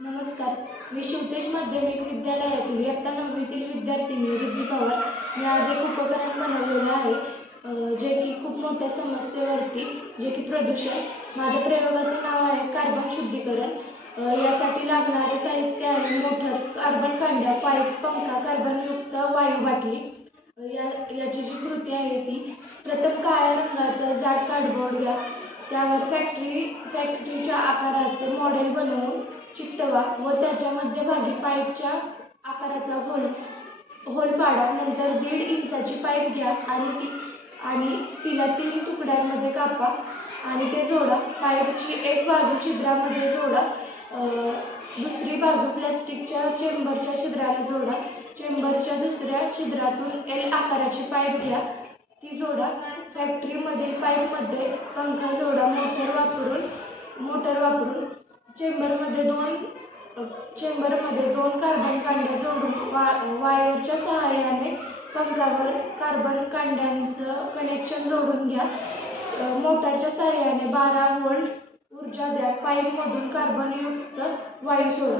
नमस्कार. मी शिवतेज माध्यमिक विद्यालयातील इयत्ता 9वीतील विद्यार्थिनी रिद्धी पवार. मी आज एक उपकरण बनवलेलं आहे जे की खूप मोठ्या समस्येवरती जे की प्रदूषण. माझ्या प्रयोगाचं नाव आहे कार्बन शुद्धीकरण. यासाठी लागणारे साहित्य आहे मोटर, कार्बन कांड्या, पाईप, पंखा, कार्बनयुक्त वायू बाटली. याची जी कृती आहे ती प्रथम काळ्या रंगाचा जाड कार्डबोर्ड घ्या. त्यावर फॅक्टरीच्या आकाराचे मॉडेल बनवून चिकटवा व त्याच्या मध्यभागी पाईपच्या आकाराचा होल पाडा. नंतर 1.5 इंचाची पाईप घ्या आणि तिला 3 तुकड्यांमध्ये कापा आणि ते जोडा. पाईपची एक बाजू छिद्रामध्ये जोडा, दुसरी बाजू प्लॅस्टिकच्या चेंबरच्या छिद्राला जोडा. चेंबरच्या दुसऱ्या छिद्रातून एल आकाराची पाईप घ्या, ती जोडा. फॅक्टरीमधील पाईपमध्ये पंखा जोडा. मोटर वापरून चेंबरमध्ये दोन कार्बन कांड्या जोडून वायरच्या सहाय्याने पंखावर कार्बन कांड्यांचं कनेक्शन जोडून घ्या. मोटारच्या सहाय्याने 12 व्होल्ट ऊर्जा द्या. पाईपमधून कार्बनयुक्त वायू सोडा.